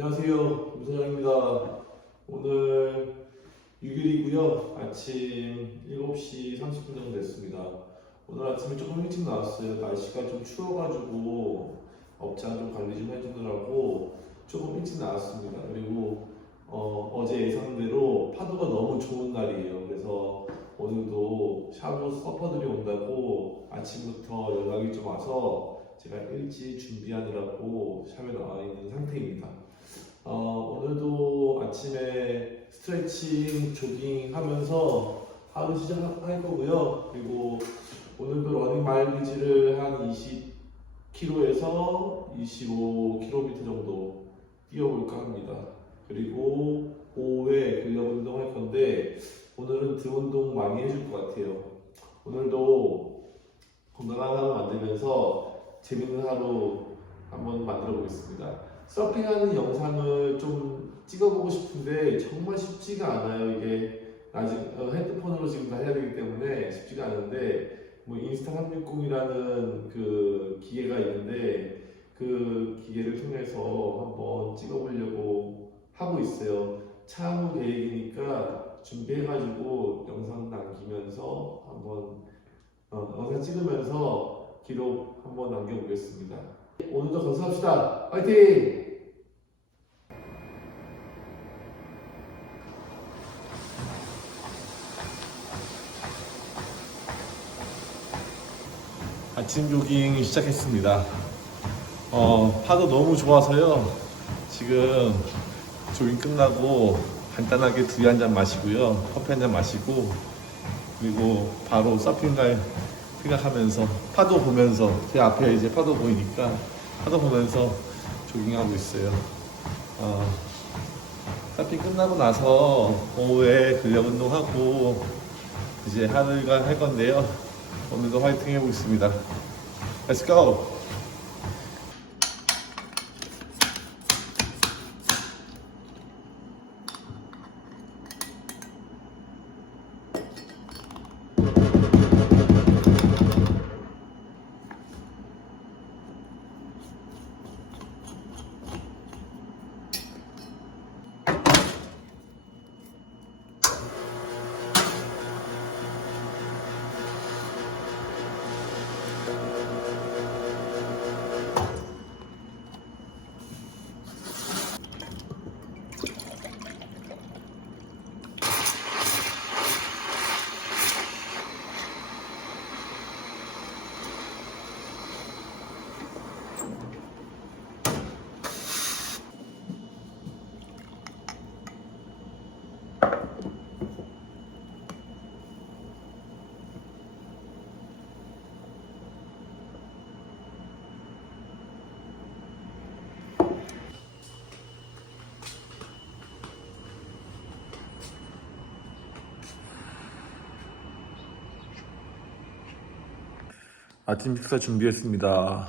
안녕하세요. 김소장입니다. 오늘 6일이고요. 아침 7시 30분 정도 됐습니다. 오늘 아침에 조금 일찍 나왔어요. 날씨가 좀 추워가지고 업장 좀 관리 좀 해주느라고 조금 일찍 나왔습니다. 그리고 어, 제 예상대로 파도가 너무 좋은 날이에요. 그래서 오늘도 샤브 서퍼들이 온다고 아침부터 연락이 좀 와서 제가 일찍 준비하느라고 샵에 나와 있는 상태입니다. 어, 오늘도 아침에 스트레칭, 조깅 하면서 하루 시작할 거고요. 그리고 오늘도 러닝 마일리지를 한 20km에서 25km 정도 뛰어볼까 합니다. 그리고 오후에 근력 운동 할 건데 오늘은 등 운동 많이 해줄 것 같아요. 오늘도 건강한 하루 만들면서 재밌는 하루 한번 만들어 보겠습니다. 서핑하는 영상을 좀 찍어보고 싶은데 정말 쉽지가 않아요. 이게 아직 어, 핸드폰으로 지금 다 해야 되기 때문에 쉽지가 않은데 뭐 인스타 360이라는 그 기계가 있는데 그 기계를 통해서 한번 찍어보려고 하고 있어요. 차후 계획이니까 준비해가지고 영상 남기면서 한번 어, 영상 찍으면서 기록 한번 남겨보겠습니다. 오늘도 건승합시다. 화이팅! 아침 조깅 시작했습니다. 어, 파도 너무 좋아서요. 지금 조깅 끝나고 간단하게 두유 한 잔 마시고요. 커피 한 잔 마시고 그리고 바로 서핑 갈 생각하면서 파도 보면서 제 앞에 이제 파도 보이니까 파도 보면서 조깅하고 있어요. 어, 서핑 끝나고 나서 오후에 근력 운동하고 이제 하루가 할 건데요. 오늘도 화이팅 해보겠습니다. Let's go! 아침 식사 준비했습니다.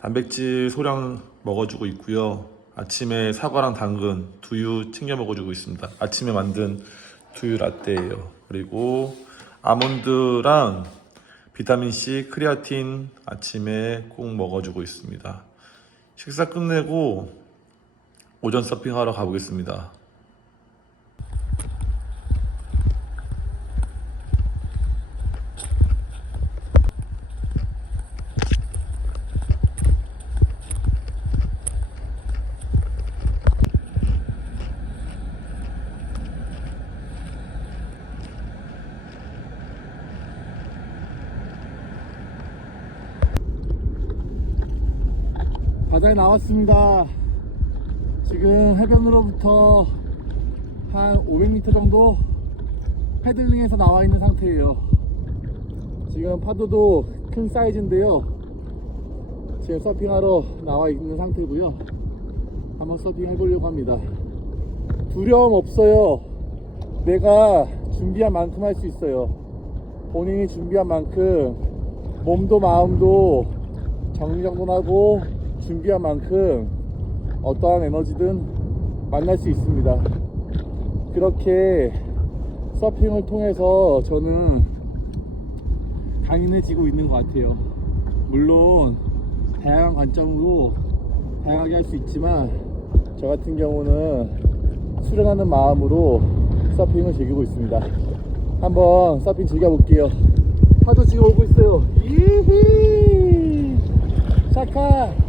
단백질 소량 먹어주고 있고요. 아침에 사과랑 당근, 두유 챙겨 먹어주고 있습니다. 아침에 만든 두유 라떼예요. 그리고 아몬드랑 비타민 C, 크레아틴 아침에 꼭 먹어주고 있습니다. 식사 끝내고 오전 서핑하러 가보겠습니다. 바다에 나왔습니다. 지금 해변으로부터 한 500m 정도 패들링해서 나와 있는 상태예요. 지금 파도도 큰 사이즈인데요. 지금 서핑하러 나와 있는 상태고요. 한번 서핑 해보려고 합니다. 두려움 없어요. 내가 준비한 만큼 할 수 있어요. 본인이 준비한 만큼 몸도 마음도 정리정돈하고 준비한 만큼 어떠한 에너지든 만날 수 있습니다. 그렇게 서핑을 통해서 저는 강인해지고 있는 것 같아요. 물론 다양한 관점으로 다양하게 할 수 있지만 저 같은 경우는 수련하는 마음으로 서핑을 즐기고 있습니다. 한번 서핑 즐겨볼게요. 파도 지금 오고 있어요. 이히! 샤카!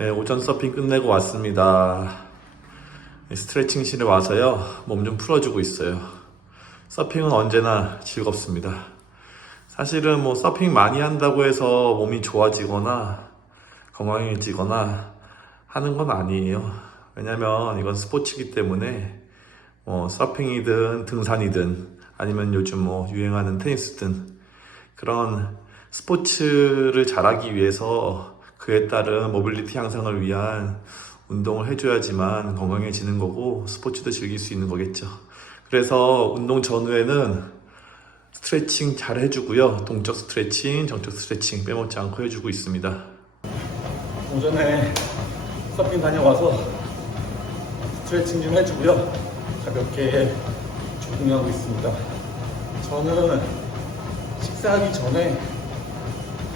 네, 오전 서핑 끝내고 왔습니다. 스트레칭실에 와서요, 몸 좀 풀어주고 있어요. 서핑은 언제나 즐겁습니다. 사실은 뭐 서핑 많이 한다고 해서 몸이 좋아지거나 건강해지거나 하는 건 아니에요. 왜냐면 이건 스포츠이기 때문에 뭐 서핑이든 등산이든 아니면 요즘 뭐 유행하는 테니스든 그런 스포츠를 잘하기 위해서 그에 따른 모빌리티 향상을 위한 운동을 해줘야지만 건강해지는 거고 스포츠도 즐길 수 있는 거겠죠. 그래서 운동 전후에는 스트레칭 잘 해주고요. 동적 스트레칭, 정적 스트레칭 빼먹지 않고 해주고 있습니다. 오전에 서핑 다녀와서 스트레칭 좀 해주고요. 가볍게 조깅하고 있습니다. 저는 식사하기 전에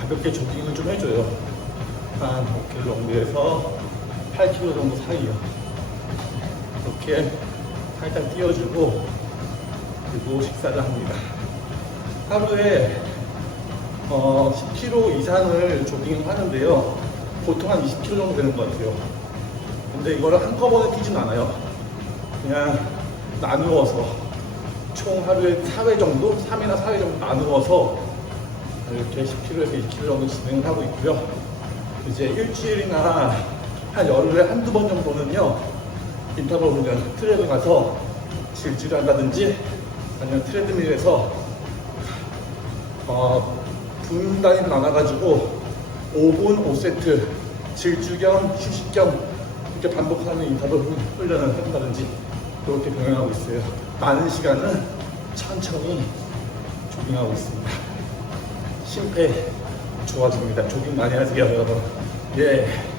가볍게 조깅을 좀 해줘요. 한 5km 정도에서 8km 정도 사이요. 이렇게 살짝 띄워주고 그리고 식사를 합니다. 하루에 어, 10km 이상을 조깅을 하는데요. 보통 한 20km 정도 되는 것 같아요. 근데 이거를 한꺼번에 뛰진 않아요. 그냥 나누어서 총 하루에 4회 정도, 3회나 4회 정도 나누어서 이렇게 10km에서 20km 정도 진행을 하고 있고요. 이제 일주일이나 한 열흘에 한두 번 정도는요, 인터벌 훈련, 트랙을 가서 질주를 한다든지 아니면 트레드밀에서 어, 분단위로 나눠가지고 5분 5세트 질주 겸 휴식 겸 이렇게 반복하는 인터벌 훈- 훈련을 한다든지 그렇게 병행하고 있어요. 많은 시간은 천천히 조깅하고 있습니다. 심폐 좋아집니다. 조깅 많이 하세요. 예.